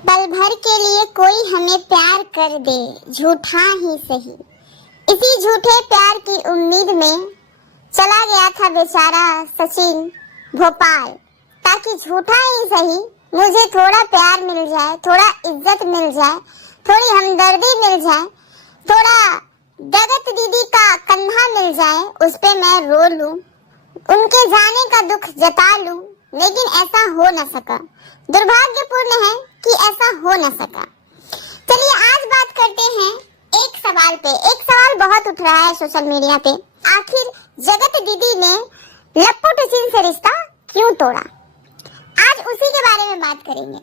पल भर के लिए कोई हमें प्यार कर दे, झूठा ही सही। इसी झूठे प्यार की उम्मीद में चला गया था बेचारा सचिन भोपाल, ताकि झूठा ही सही मुझे थोड़ा प्यार मिल जाए, थोड़ा इज्जत मिल जाए, थोड़ी हमदर्दी मिल जाए, थोड़ा जगत दीदी का कंधा मिल जाए, उस पे मैं रो लूं, उनके जाने का दुख जता लूं। लेकिन ऐसा हो न सका। दुर्भाग्यपूर्ण है कि ऐसा हो न सका। चलिए आज बात करते हैं एक सवाल पे। एक सवाल बहुत उठ रहा है सोशल मीडिया पे, आखिर जगत दीदी ने लप्पू टचिन से रिश्ता क्यों तोड़ा? आज उसी के बारे में बात करेंगे।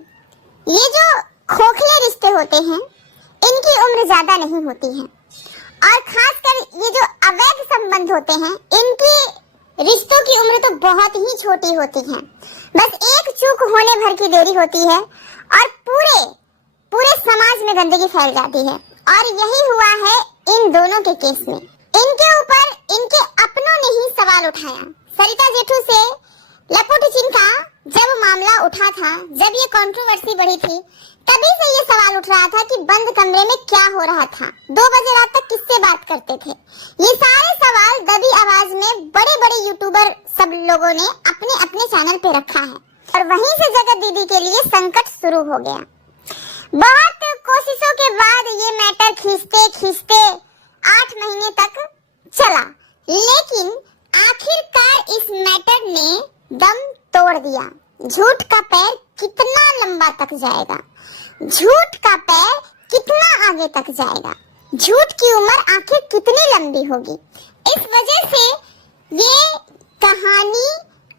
ये जो खोखले रिश्ते होते हैं, इनकी उम्र ज्यादा नहीं होती है, और खासकर ये जो अवैध संबंध होते हैं, इनकी रिश्तों की उम्र तो बहुत ही छोटी होती है। बस एक चूक होने भर की देरी होती है और पूरे समाज में गंदगी फैल जाती है। और यही हुआ है इन दोनों के केस में। इनके ऊपर इनके अपनों ने ही सवाल उठाया। सरिता जेठू से लप्पू टचिन का जब मामला उठा था, जब ये कंट्रोवर्सी बढ़ी थी, तभी से ये सवाल उठ रहा था कि बंद कमरे में क्या हो रहा था, 2 बजे रात तक किससे बात करते थे। ये सारे सवाल दबी आवाज में बड़े यूट्यूबर सब लोगों ने अपने अपने चैनल पे रखा है, और वहीं से जगत दीदी के लिए संकट शुरू हो गया। बहुत कोशिशों के बाद ये मैटर खींचते 8 महीने तक चला, लेकिन आखिरकार इस मैटर ने दम तोड़ दिया। झूठ का पैर कितना लंबा तक जाएगा, झूठ का पैर कितना आगे तक जाएगा, झूठ की उम्र आखिर कितनी लंबी होगी। इस वजह से ये कहानी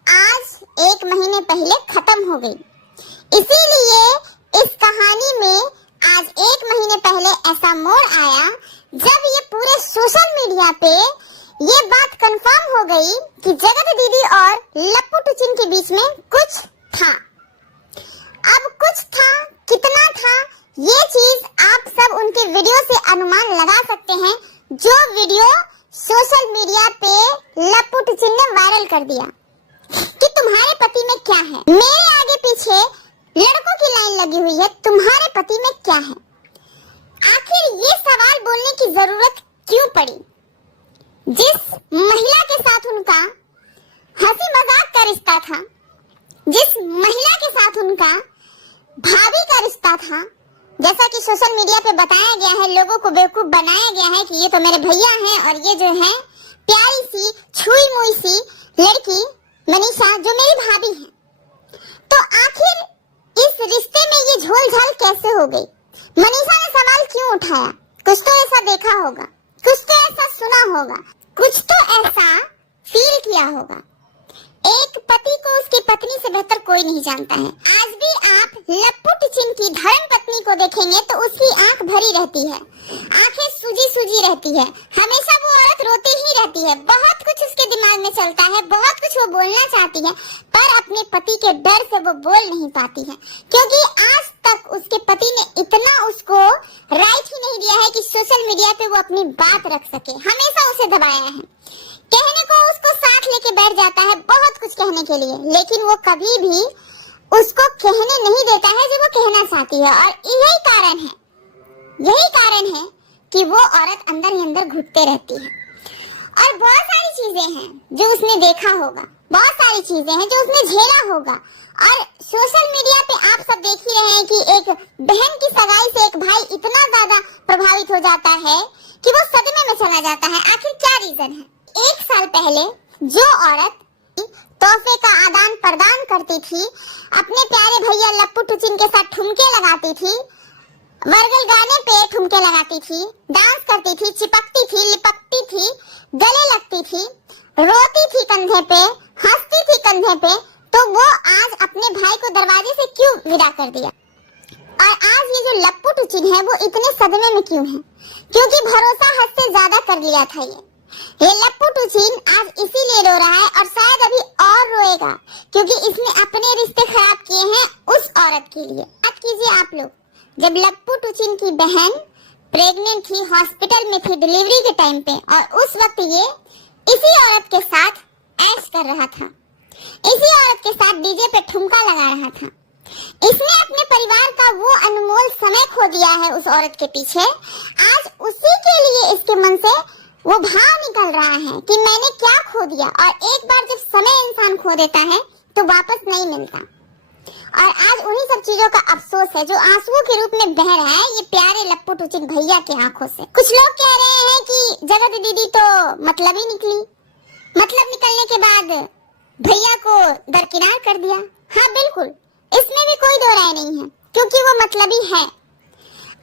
आज 1 महीने पहले खत्म हो गई। इसीलिए इस कहानी में आज 1 महीने पहले ऐसा मोड़ आया जब ये पूरे सोशल मीडिया पे ये बात कंफर्म हो गई कि जगत दीदी और लप्पू टचिन के बीच में कुछ था। अब कुछ था, कितना था, ये चीज आप सब उनके वीडियो से अनुमान लगा सकते हैं, जो वीडियो सोशल मीडिया पे लप्पू टचिन ने वायरल कर दिया कि तुम्हारे पति में क्या है। मेरे आगे पीछे लड़कों की लाइन लगी हुई है, तुम्हारे पति में क्या है। आखिर ये सवाल बोलने की जरूरत क्यों पड़ी? जिस महिला के साथ उनका हंसी मजाक का रिश्ता था, जिस महिला के साथ उनका भाभी का रिश्ता था, जैसा कि सोशल मीडिया पे बताया गया है, लोगों को बेवकूफ बनाया गया है कि ये तो मेरे भैया हैं, और ये जो है प्यारी सी छुई मुई सी लड़की मनीषा जो मेरी भाभी है। तो आखिर इस रिश्ते में ये झोल-झाल कैसे हो गई? मनीषा ने सवाल क्यों उठाया? कुछ तो ऐसा देखा होगा, कुछ तो ऐसा सुना होगा, कुछ तो ऐसा फील किया होगा। एक पति को उसकी पत्नी से बेहतर कोई नहीं जानता है। आज भी आप लप्पू टचिन की धर्म पत्नी को देखेंगे तो उसकी आंख भरी रहती है, आंखें सूजी रहती है, हमेशा वो औरत रोती ही रहती है। बहुत कुछ उसके दिमाग में चलता है, बहुत कुछ वो बोलना चाहती है, पर अपने पति के डर से वो बोल नहीं पाती है, क्योंकि आज तक उसके पति ने इतना उसको राइट ही नहीं दिया है कि सोशल मीडिया पे वो अपनी बात रख सके। हमेशा उसे दबाया है, कहने को उसको साथ लेके बैठ जाता है बहुत कुछ कहने के लिए, लेकिन वो कभी भी उसको कहने नहीं देता है जो वो कहना चाहती है। और यही कारण है कि वो औरत अंदर ही अंदर घुटते रहती है। और बहुत सारी चीजें हैं जो उसने देखा होगा, बहुत सारी चीजें हैं जो उसने झेला होगा। और सोशल मीडिया पे आप सब देख ही रहे हैं कि एक बहन की सगाई से एक भाई इतना ज्यादा प्रभावित हो जाता है कि वो सदमे में चला जाता है। आखिर क्या रीजन है? 1 साल पहले जो औरत तोहफे का आदान प्रदान करती थी, अपने प्यारे भैया लप्पू टचिन के साथ ठुमके लगाती थी, वर्गल गाने पे ठुमके लगाती थी, डांस करती थी, चिपकती थी, लिपकती थी, गले लगती थी, रोती थी कंधे पे, हंसती थी कंधे पे, तो वो आज अपने भाई को दरवाजे से क्यों विदा कर दिया? और आज ये जो लप्पू टचिन है वो इतने सदमे में क्यों है? क्योंकि भरोसा हद से ज्यादा कर लिया था ये लप्पू टचिन आज इसीलिए रो रहा है, और शायद अभी और रोएगा, क्योंकि इसने अपने रिश्ते खराब किए हैं उस औरत के लिए। बात कीजिए आप लोग, जब लप्पू टचिन की बहन प्रेग्नेंट थी, हॉस्पिटल में थी डिलीवरी के टाइम पे, और उस वक्त ये इसी औरत के साथ ऐश कर रहा था, इसी औरत के साथ डीजे पे ठुमका लगा रहा था। इसने अपने परिवार का वो अनमोल समय खो दिया है उस औरत के पीछे। आज उसी के लिए इसके मन से वो भाव निकल रहा है कि मैंने क्या खो दिया। और एक बार जब समय इंसान खो देता है तो वापस नहीं मिलता। और आज उन्हीं सब चीजों का अफसोस है जो आंसुओं के रूप में बह रहा है ये प्यारे लप्पू टुचिन भैया की आंखों से। कुछ लोग कह रहे हैं कि जगत दीदी तो मतलब ही निकली, मतलब निकलने के बाद भैया को दरकिनार कर दिया। हाँ बिल्कुल, इसमें भी कोई दो राय नहीं है, क्योंकि वो मतलबी है।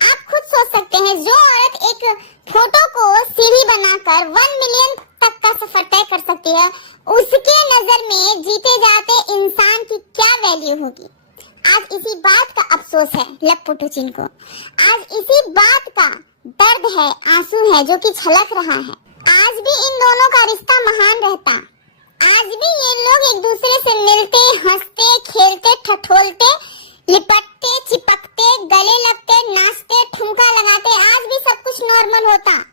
आप खुद सोच सकते हैं, जो औरत एक फोटो को सीढ़ी बनाकर 1 मिलियन तक का सफर तय कर सकती है, उसके नजर में जीते जाते इंसान की क्या वैल्यू होगी। आज इसी बात का अफसोस है लप्पू टुचिन को। आज इसी बात का दर्द है, आंसू है जो कि छलक रहा है। आज भी इन दोनों का रिश्ता महान रहता। आज भी ये लोग एक दूसरे से मिलते, हंसते, खेलते, ठठोलते, लिपटते, चिपकते, गले लगते, नाचते, ठुमका लगाते, आज भी सब कुछ नॉर्मल होता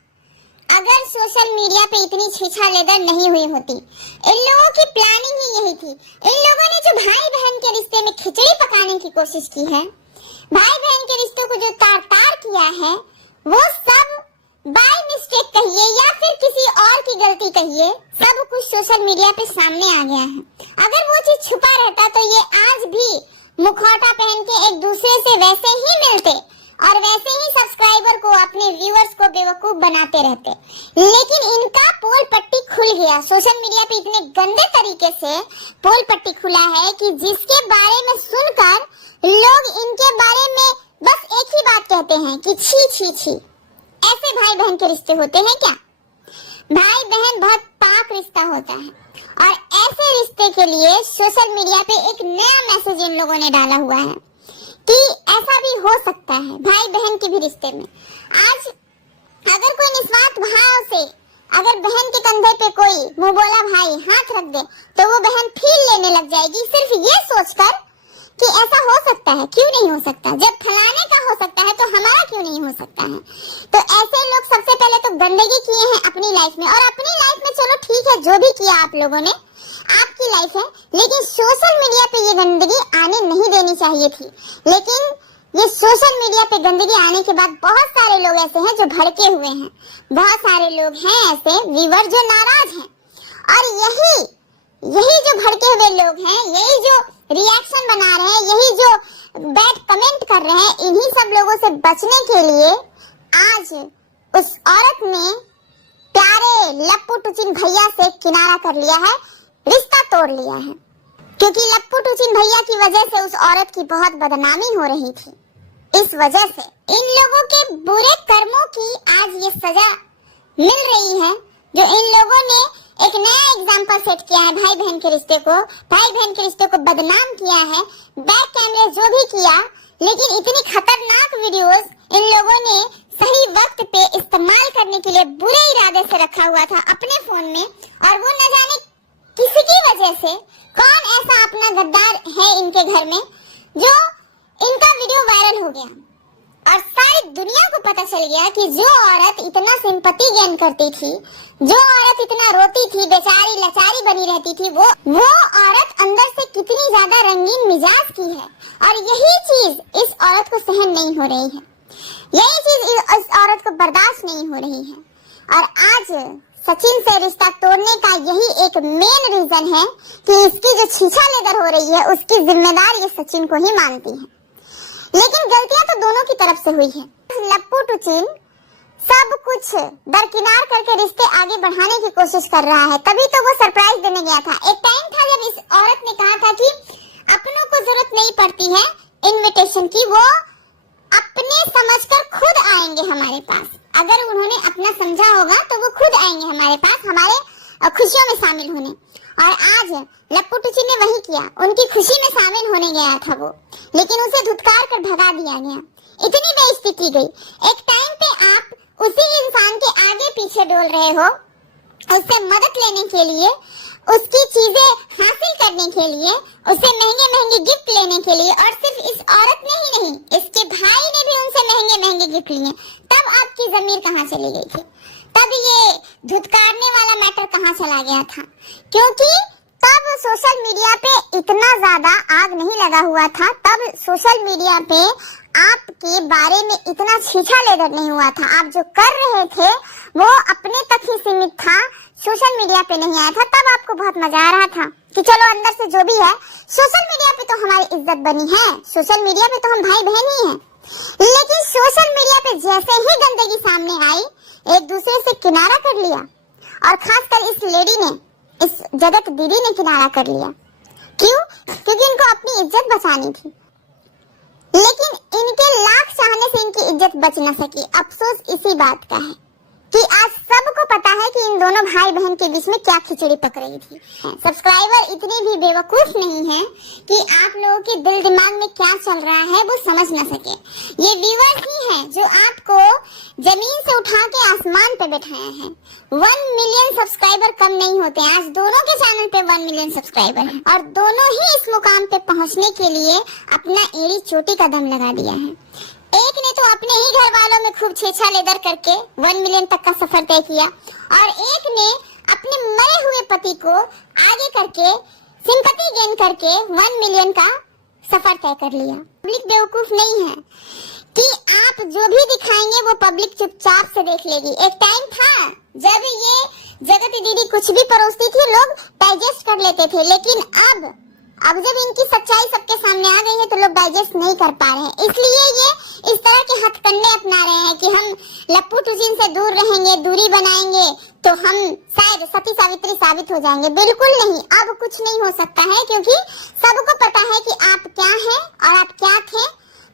अगर सोशल मीडिया पे इतनी छीछा-लेदर नहीं हुई होती। इन लोगों की प्लानिंग ही यही थी। इन लोगों ने जो भाई बहन के रिश्ते में खिचड़ी पकाने की कोशिश की है, भाई बहन के रिश्तों को जो तार-तार किया है, वो सब बाय मिस्टेक कहिए या फिर किसी और की गलती कहिए, सब कुछ सोशल मीडिया पे सामने आ गया है। अगर वो चीज छुपा रहता तो ये आज भी मुखौटा पहन के एक दूसरे से वैसे ही मिलते और वैसे ही सब्सक्राइबर को, अपने व्यूअर्स को बेवकूफ बनाते रहते। लेकिन इनका पोल पट्टी खुल गया। सोशल मीडिया पे इतने गंदे तरीके से पोल पट्टी खुला है कि जिसके बारे में सुनकर लोग इनके बारे में बस एक ही बात कहते हैं कि छी छी छी। ऐसे भाई बहन के रिश्ते होते हैं क्या? भाई बहन बहुत पाक रिश्ता होता है। और ऐसे रिश्ते के लिए सोशल मीडिया पे एक नया मैसेज इन लोगों ने डाला हुआ है कि ऐसा भी हो सकता है भाई बहन के भी रिश्ते में। आज अगर कोई निस्वार्थ भाव से अगर बहन के कंधे पे कोई मुंह बोला भाई हाथ रख दे तो वो बहन फील लेने लग जाएगी, सिर्फ ये सोचकर कि ऐसा हो सकता है, क्यों नहीं हो सकता। जब फलाने का हो सकता है तो हमारा क्यों नहीं हो सकता है। तो ऐसे लोग सबसे पहले तो गंदगी किए हैं अपनी लाइफ में। और अपनी लाइफ में चलो ठीक है, जो भी किया आप लोगों ने, आपकी लाइफ है, लेकिन सोशल मीडिया पे ये गंदगी आने नहीं देनी चाहिए थी। लेकिन ये सोशल मीडिया पे गंदगी आने के बाद बहुत सारे लोग ऐसे हैं जो भड़के हुए हैं, बहुत सारे लोग हैं ऐसे व्यूअर जो नाराज हैं। और यही जो भड़के हुए लोग हैं, यही जो रिएक्शन बना रहे हैं, यही जो बैड कमेंट कर रहे हैं, इन्हीं सब लोगों से बचने के लिए आज उस औरत ने प्यारे लप्पू टुचिन भैया से किनारा कर लिया है, रिश्ता तोड़ लिया है। क्योंकि लप्पू टुचिन भैया की वजह से उस औरत की बहुत बदनामी हो रही थी। इस वजह से इन लोगों के बुरे कर्मों की आज ये सजा मिल रही है, जो इन लोगों ने एक नया एग्जाम्पल सेट किया है भाई बहन के रिश्ते को, भाई बहन के रिश्ते को बदनाम किया है, बैक कैमरे जो भी किया। लेकिन इतनी खतरनाक वीडियोस इन लोगों ने सही वक्त पे इस्तेमाल करने के लिए बुरे इरादे से रखा हुआ था अपने फोन में। और वो न जाने किसकी वजह से, कौन ऐसा अपना गद्दार है इनके घर में जो इनका वीडियो वायरल हो गया और सारी दुनिया को पता चल गया कि जो औरत इतना सिंपैथी गेन करती थी, जो औरत इतना रोती थी, बेचारी लाचारी बनी रहती थी, वो औरत अंदर से कितनी ज्यादा रंगीन मिजाज की है। और यही चीज इस औरत को सहन नहीं हो रही है, यही चीज इस औरत को बर्दाश्त नहीं हो रही है। और आज सचिन से रिश्ता तोड़ने का यही एक मेन रीजन है कि इसकी जो छीछा लेदर हो रही है उसकी जिम्मेदार ये सचिन को ही मानती है। लेकिन गलतियां तो दोनों की तरफ से हुई है। लप्पू टुचिन सब कुछ दरकिनार करके रिश्ते आगे बढ़ाने की कोशिश कर रहा है, तभी तो वो सरप्राइज देने गया था। एक टाइम था जब इस औरत ने कहा था कि अपनों को जरूरत नहीं पड़ती है इनविटेशन की, वो अपने समझकर खुद आएंगे हमारे पास। अगर उन्होंने अपना समझा होगा तो वो खुद आएंगे हमारे पास, हमारे खुशियों में शामिल होने। और आज लप्पू टुचिन ने वही किया, उनकी खुशी में शामिल होने गया था वो, लेकिन उसे धुतकार कर भगा दिया गया। इतनी बेइज्जती की गई। एक टाइम पे आप उसी इंसान के आगे पीछे डोल रहे हो, उससे मदद लेने के लिए, उसकी चीजें हासिल करने के लिए, उसे महंगे महंगे गिफ्ट लेने के लिए। और सिर्फ इस औरत ने ही नहीं, इसके भाई ने भी उनसे महंगे महंगे गिफ्ट लिए। तब आपकी जमीर कहाँ चली गई थी? तब ये धुतकारने वाला मैटर कहाँ चला गया था? क्योंकि तब सोशल मीडिया पे इतना ज्यादा आग नहीं लगा हुआ था, तब सोशल मीडिया पे आपके बारे में इतना छीछा लेदर नहीं हुआ था। आप जो कर रहे थे वो अपने तक ही सीमित था, सोशल मीडिया पे नहीं आया था। तब आपको बहुत मजा आ रहा था कि चलो अंदर से जो भी है, सोशल मीडिया पे तो हमारी इज्जत बनी है, सोशल मीडिया पे तो हम भाई बहन ही हैं। लेकिन सोशल मीडिया पे जैसे ही गंदगी सामने आई, एक दूसरे से किनारा कर लिया, और खासकर इस लेडी ने, इस जगत दीदी ने किनारा कर लिया। क्यों? क्योंकि इनको अपनी इज्जत बचानी थी, लेकिन इनके लाख चाहने से इनकी इज्जत बच न सकी। अफसोस इसी बात का है कि आज सबको पता है कि इन दोनों भाई बहन के बीच में क्या खिचड़ी पक रही थी। सब्सक्राइबर इतने भी बेवकूफ नहीं हैं कि आप लोगों के दिल दिमाग में क्या चल रहा है वो समझ न सके। ये व्यूअर्स ही हैं जो आपको जमीन से उठा के आसमान पे बैठाया है। 1 मिलियन सब्सक्राइबर कम नहीं होते। आज दोनों के चैनल पे 1 मिलियन सब्सक्राइबर है, और दोनों ही इस मुकाम पे पहुंचने के लिए अपना एड़ी चोटी का दम लगा दिया है। एक ने तो अपने ही घर वालों में खूब छेछा लेदर करके 1 मिलियन तक का सफर तय किया, और एक ने अपने मरे हुए पति को आगे करके सिंपैथी गेन करके 1 मिलियन का सफर तय कर लिया। पब्लिक बेवकूफ नहीं है कि आप जो भी दिखाएंगे वो पब्लिक चुपचाप से देख लेगी। एक टाइम था जब ये जगत दीदी कुछ भी परोसती थी, लोग डाइजेस्ट कर लेते थे, लेकिन अब जब इनकी सच्चाई सबके सामने आ गई है तो लोग डाइजेस्ट नहीं कर पा रहे हैं। इसलिए ये इस तरह के हथकंडे अपना रहे हैं कि हम लप्पू टुजिन से दूर रहेंगे, दूरी बनाएंगे तो हम शायद सती सावित्री साबित हो जाएंगे। बिल्कुल नहीं, अब कुछ नहीं हो सकता है, क्योंकि सबको पता है कि आप क्या हैं और आप क्या थे,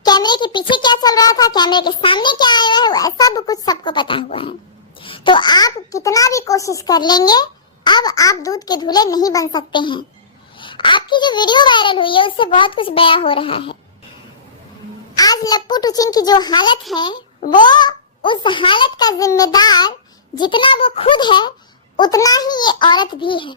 कैमरे के पीछे क्या चल रहा था, कैमरे के सामने क्या आया है, सब कुछ सबको पता हुआ है। तो आप कितना भी कोशिश कर लेंगे, अब आप दूध के धुले नहीं बन सकते हैं। आपकी जो वीडियो वायरल हुई है उससे बहुत कुछ बया हो रहा है। आज लप्पू टुचिन की जो हालत है, वो उस हालत का जिम्मेदार जितना वो खुद है उतना ही ये औरत भी है।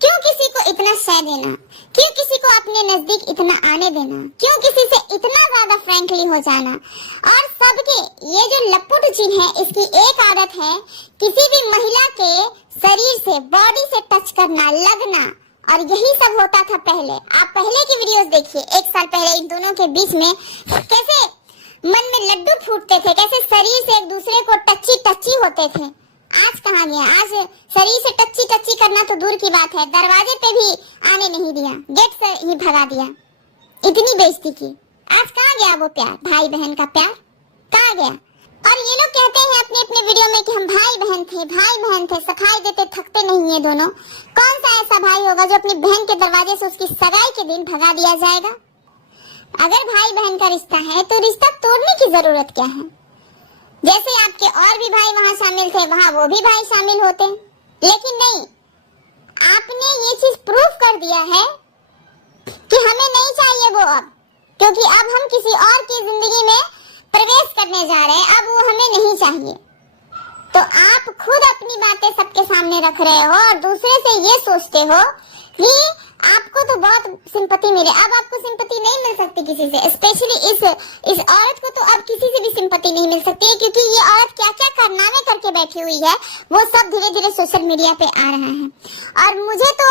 क्यों किसी को इतना शय देना, क्यों किसी को अपने नजदीक इतना आने देना, क्यों किसी से इतना ज्यादा फ्रैंकली हो जाना। और सबके ये जो लप्पू टुचिन है, इसकी एक आदत है किसी भी महिला के शरीर से, बॉडी से टच करना, लगना, और यही सब होता था पहले। आप पहले की वीडियोस देखिए, 1 साल पहले इन दोनों के बीच में कैसे मन में लड्डू फूटते थे, कैसे शरीर से एक दूसरे को टच्ची होते थे। आज कहाँ गया? आज शरीर से टच्ची करना तो दूर की बात है, दरवाजे पे भी आने नहीं दिया, गेट से ही भगा दिया, इतनी बेइज्जती की। आज कहाँ गया वो प्यार, भाई बहन का प्यार कहाँ गया? और ये लोग कहते हैं अपने अपने वीडियो में कि हम भाई बहन थे, सफाई देते थकते नहीं है दोनों। कौन सा ऐसा भाई होगा जो अपनी बहन के दरवाजे से उसकी सगाई के दिन भगा दिया जाएगा? अगर भाई बहन का रिश्ता है तो रिश्ता तोड़ने की जरूरत क्या है? जैसे आपके और भी भाई वहाँ शामिल थे, वहाँ वो भी भाई शामिल होते, लेकिन नहीं, आपने ये चीज प्रूफ कर दिया है कि हमें नहीं चाहिए वो अब, क्योंकि अब हम किसी और की जिंदगी में प्रवेश करने जा रहे हैं, अब वो हमें नहीं चाहिए। तो आप खुद अपनी बातें सबके सामने रख रहे हो और दूसरे से ये सोचते हो कि आपको तो बहुत सिंपैथी मिले। अब आपको सिंपैथी नहीं मिल सकती किसी से, स्पेशली इस औरत को तो अब किसी से भी सिंपैथी नहीं मिल सकती है, क्योंकि ये औरत क्या क्या कारनामे करके बैठी हुई है वो सब धीरे धीरे सोशल मीडिया पे आ रहा है। और मुझे तो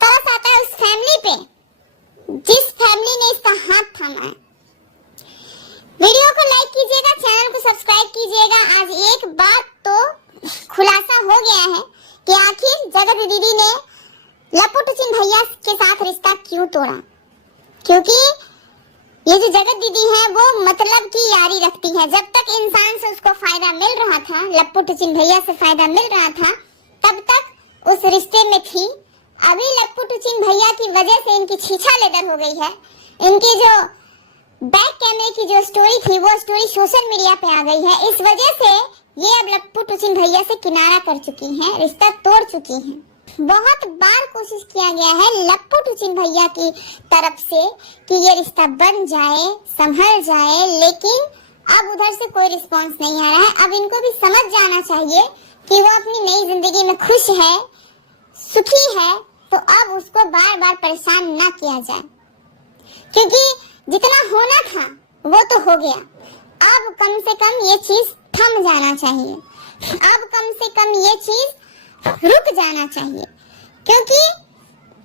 तरस आता है उस फैमिली पे जिस फैमिली ने इसका हाथ थामा है। वीडियो को लाइक कीजिएगा, चैनल को सब्सक्राइब कीजिएगा। आज एक बात तो खुलासा हो गया है कि आखिर जगत दीदी ने लप्पू टुचिन भैया के साथ रिश्ता क्यों तोड़ा, क्योंकि ये जो जगत दीदी है वो मतलब की यारी रखती है। जब तक इंसान से उसको फायदा मिल रहा था, लप्पू टुचिन भैया से फायदा मिल रहा था, तब तक उस रिश्ते में थी। अभी लप्पू टुचिन भैया की वजह से इनकी छीछा लेदर हो गई है। इनकी जो बैक कैमरे की जो स्टोरी थी वो स्टोरी सोशल मीडिया पे आ गई है। इस वजह से ये अब लप्पू टुचिन भैया से किनारा कर चुकी हैं, रिश्ता तोड़ चुकी हैं। बहुत बार कोशिश किया गया है लप्पू टुचिन भैया की तरफ से कि ये रिश्ता बन जाए, संभल जाए, लेकिन अब उधर से कोई रिस्पांस नहीं आ रहा है। अब इनको भी समझ जाना चाहिए कि वो अपनी नई जिंदगी में खुश है, सुखी है, तो अब उसको बार बार परेशान ना किया जाए, क्योंकि जितना होना था वो तो हो गया। अब कम से कम ये चीज थम जाना चाहिए, अब कम से कम ये चीज रुक जाना चाहिए, क्योंकि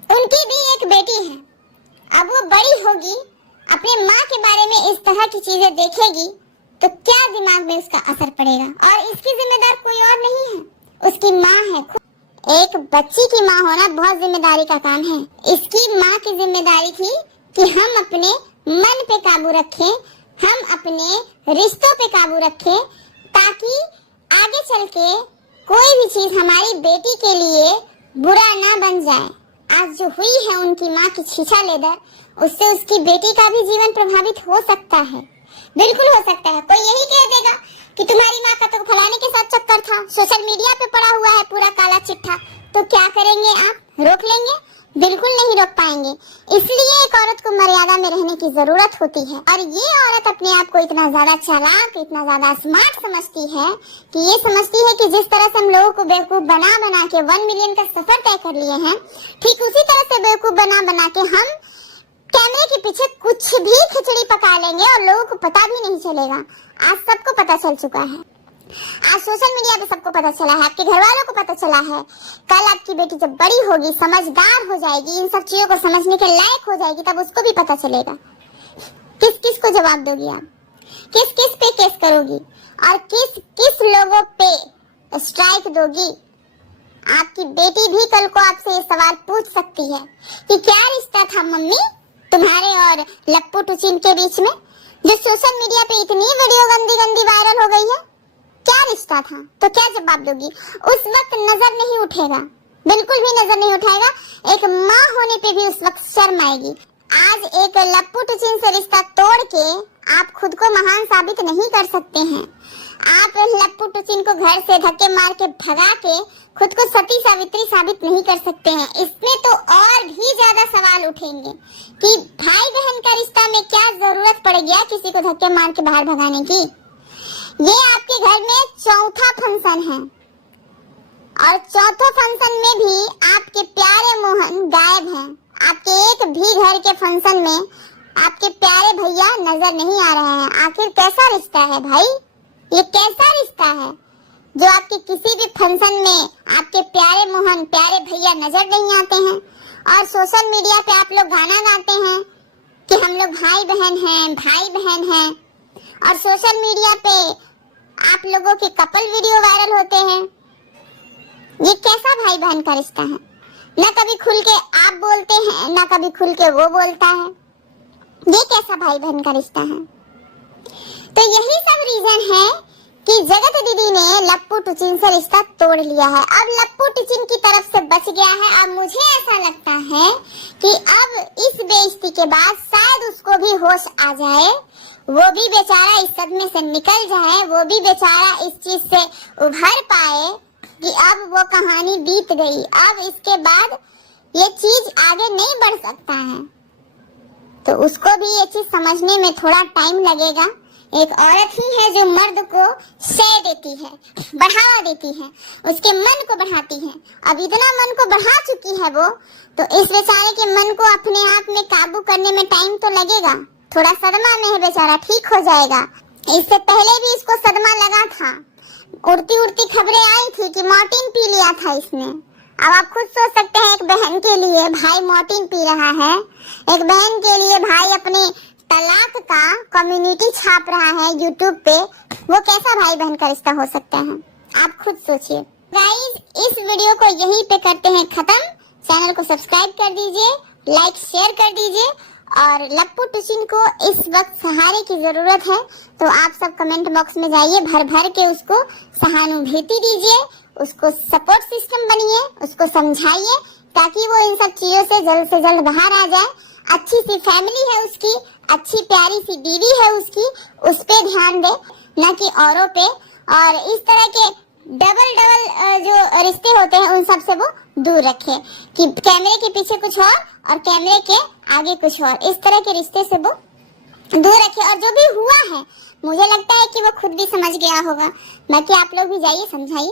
उनकी भी एक बेटी है। अब वो बड़ी होगी, अपने माँ के बारे में इस तरह की चीजें देखेगी तो क्या दिमाग में उसका असर पड़ेगा। और इसकी जिम्मेदार कोई और नहीं है, उसकी माँ है। एक बच्ची की माँ होना बहुत जिम्मेदारी का काम है। इसकी माँ की जिम्मेदारी थी कि हम अपने मन पे काबू रखें, हम अपने रिश्तों पे काबू रखें, ताकि आगे चल के कोई भी चीज हमारी बेटी के लिए बुरा ना बन जाए। आज जो हुई है उनकी माँ की छीछा लेदर, उससे उसकी बेटी का भी जीवन प्रभावित हो सकता है, बिल्कुल हो सकता है। कोई यही कह देगा कि तुम्हारी माँ का तो फलाने के साथ चक्कर था, सोशल मीडिया पे पड़ा हुआ है पूरा काला चिट्ठा, तो क्या करेंगे आप? रोक लेंगे? बिल्कुल नहीं रोक पाएंगे। इसलिए एक औरत को मर्यादा में रहने की जरूरत होती है। और ये औरत अपने आप को इतना ज्यादा चालाक, इतना ज्यादा स्मार्ट समझती है कि ये समझती है कि जिस तरह से हम लोगों को बेवकूफ बना बना के 1 मिलियन का सफर तय कर लिए हैं, ठीक उसी तरह से बेवकूफ बना बना के हम कैमरे के पीछे कुछ भी खिचड़ी पका लेंगे और लोगों को पता भी नहीं चलेगा। आज सबको पता चल चुका है, आज सोशल मीडिया पे सबको पता चला है, आपके घर वालों को पता चला है। कल आपकी बेटी जब बड़ी होगी, समझदार हो जाएगी, इन सब चीजों को समझने के लायक हो जाएगी, तब उसको भी पता चलेगा। किस किस को जवाब दोगी आप, किस किस पे केस करोगी और किस किस लोगों पे स्ट्राइक दोगी। आपकी बेटी भी कल को आपसे ये सवाल पूछ सकती है कि क्या रिश्ता था मम्मी तुम्हारे और लप्पू टुचिन के बीच में, जो सोशल मीडिया पे इतनी वीडियो गंदी गंदी वायरल हो गई है, क्या रिश्ता था? तो क्या जवाब दोगी? उस वक्त नजर नहीं उठेगा, बिल्कुल भी नजर नहीं उठाएगा। एक माँ होने पे भी उस वक्त शर्म आएगी। आज एक लप्पू टुचिन से रिश्ता तोड़ के आप खुद को महान साबित नहीं कर सकते हैं। आप लप्पू टुचिन को घर से धक्के मार के भगा के खुद को सती सावित्री साबित नहीं कर सकते हैं। इसमें तो और भी ज्यादा सवाल उठेंगे कि भाई बहन का रिश्ता में क्या जरूरत पड़ गया किसी को धक्के मार के बाहर भगाने की। ये आपके घर में चौथा फंक्शन है और चौथे फंक्शन में भी आपके प्यारे मोहन गायब हैं। आपके एक भी घर के फंक्शन में आपके प्यारे भैया नजर नहीं आ रहे हैं। आखिर कैसा रिश्ता है भाई, ये कैसा रिश्ता है जो आपके किसी भी फंक्शन में आपके प्यारे मोहन, प्यारे भैया नजर नहीं आते हैं और सोशल मीडिया पे आप लोग गाना गाते हैं कि हम लोग भाई बहन हैं, भाई बहन हैं, और सोशल मीडिया पे आप लोगों के कपल वीडियो वायरल होते हैं। ये कैसा भाई बहन का रिश्ता है? ना कभी खुल के आप बोलते हैं, ना कभी खुल के वो बोलता है। ये कैसा भाई बहन का रिश्ता है? तो यही सब रीजन है कि जगत दीदी ने लप्पू टुचिन से रिश्ता तोड़ लिया है। अब लप्पू टुचिन की तरफ से बच गया है। अब मुझे ऐसा लगता है कि अब इस बेइज्जती के बाद शायद उसको भी होश आ जाए, वो भी बेचारा इस सदमे से निकल जाए, वो भी बेचारा इस चीज से उभर पाए कि अब वो कहानी बीत गई, अब इसके बाद ये चीज आगे नहीं बढ़ सकता है। तो उसको भी ये चीज समझने में थोड़ा टाइम लगेगा। एक औरत ही है जो मर्द को शय देती है, बढ़ावा देती है, उसके मन को बढ़ाती है। अब इतना मन को बढ़ा चुकी है वो, तो इस बेचारे के मन को अपने आप में काबू करने में टाइम तो लगेगा। थोड़ा सदमा में है बेचारा, ठीक हो जाएगा। इससे पहले भी इसको सदमा लगा था, उड़ती उड़ती खबरें आई थी कि मॉर्टिन पी लिया था इसने। अब आप खुद सोच सकते हैं, एक बहन के लिए भाई मॉर्टिन पी रहा है, एक बहन के लिए भाई अपने तलाक का कम्युनिटी छाप रहा है यूट्यूब पे, वो कैसा भाई बहन का रिश्ता हो सकता है? आप खुद सोचिए। गाइस, इस वीडियो को यहीं पे करते हैं खत्म। चैनल को सब्सक्राइब कर दीजिए, लाइक शेयर कर दीजिए, और लप्पू टुचिन को इस वक्त सहारे की जरूरत है, तो आप सब कमेंट बॉक्स में जाइए, भर भर के उसको सहानुभूति दीजिए, उसको सपोर्ट सिस्टम बनिए, उसको समझाइए, ताकि वो इन सब चीजों से जल्द बाहर आ जाए। अच्छी सी फैमिली है उसकी, अच्छी प्यारी सी बीवी है उसकी, उस पे ध्यान दे, न कि औरों पे। और इस तरह के डबल जो रिश्ते होते हैं उन सब से वो दूर रखे कि कैमरे के पीछे कुछ और कैमरे के आगे कुछ और, इस तरह के रिश्ते से वो दूर रखे। और जो भी हुआ है मुझे लगता है कि वो खुद भी समझ गया होगा। बाकी आप लोग भी जाइए, समझाइए।